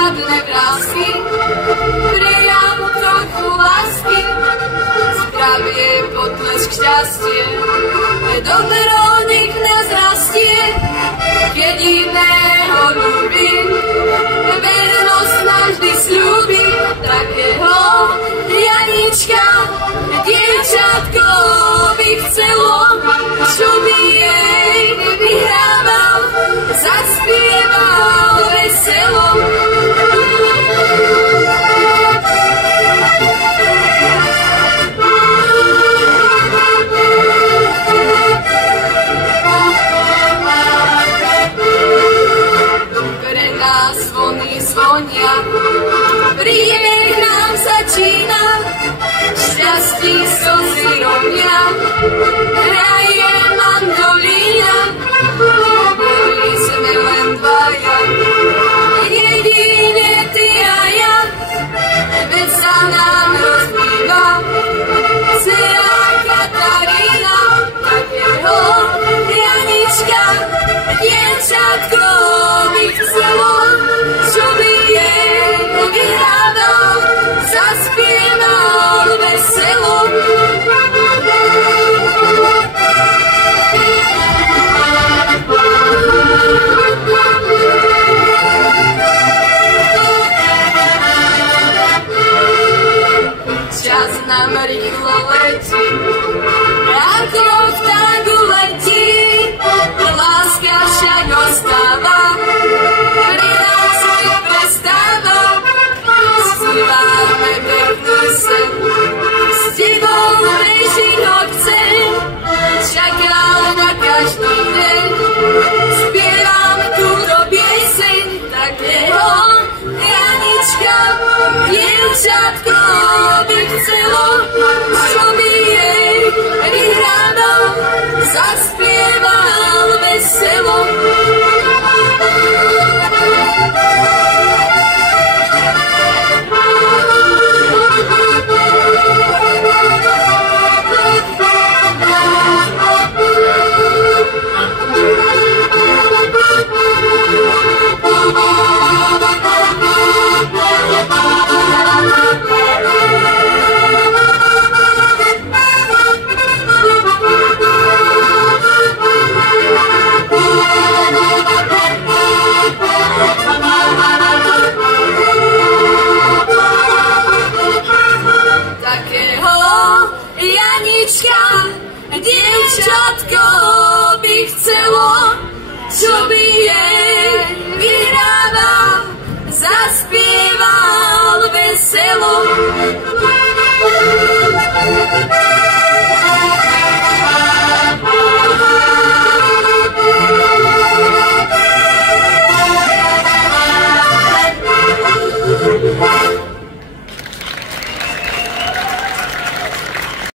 žiadne vrásky, prijal mu trochu lásky, zdravie, potlesk, šťastie, dobro nech nás rastie, keď iného ľúbi, vernosť navždy sľúbi, takého Janička, dievčatko by chcelo, čo by jej vyhrával, zaspieval veselo. Pre nás zvony zvonia, príbeh nám začína, šťastí slzy rovnia, hraje mandolína, boli sme len dvaja, jedine ty a ja, veď sa nám rozbýva, celá Katarína, takého Janička, dievčatko by chcelo, čo by jej vyhrával, zaspieval veselo. Čas nám rýchlo letí, ako vtáku letí, láska však ostáva, pri nás neprestáva, zpíváme peknú sen, s tebou prežiť ho chcem, čakám na každý deň, spievam túto pieseň, takého Janička, dievčatko by chcelo, čo by jej vyhrával, zaspieval veselo. Dievčatko by chcelo, čo by jej vyhrával, zaspieval veselo.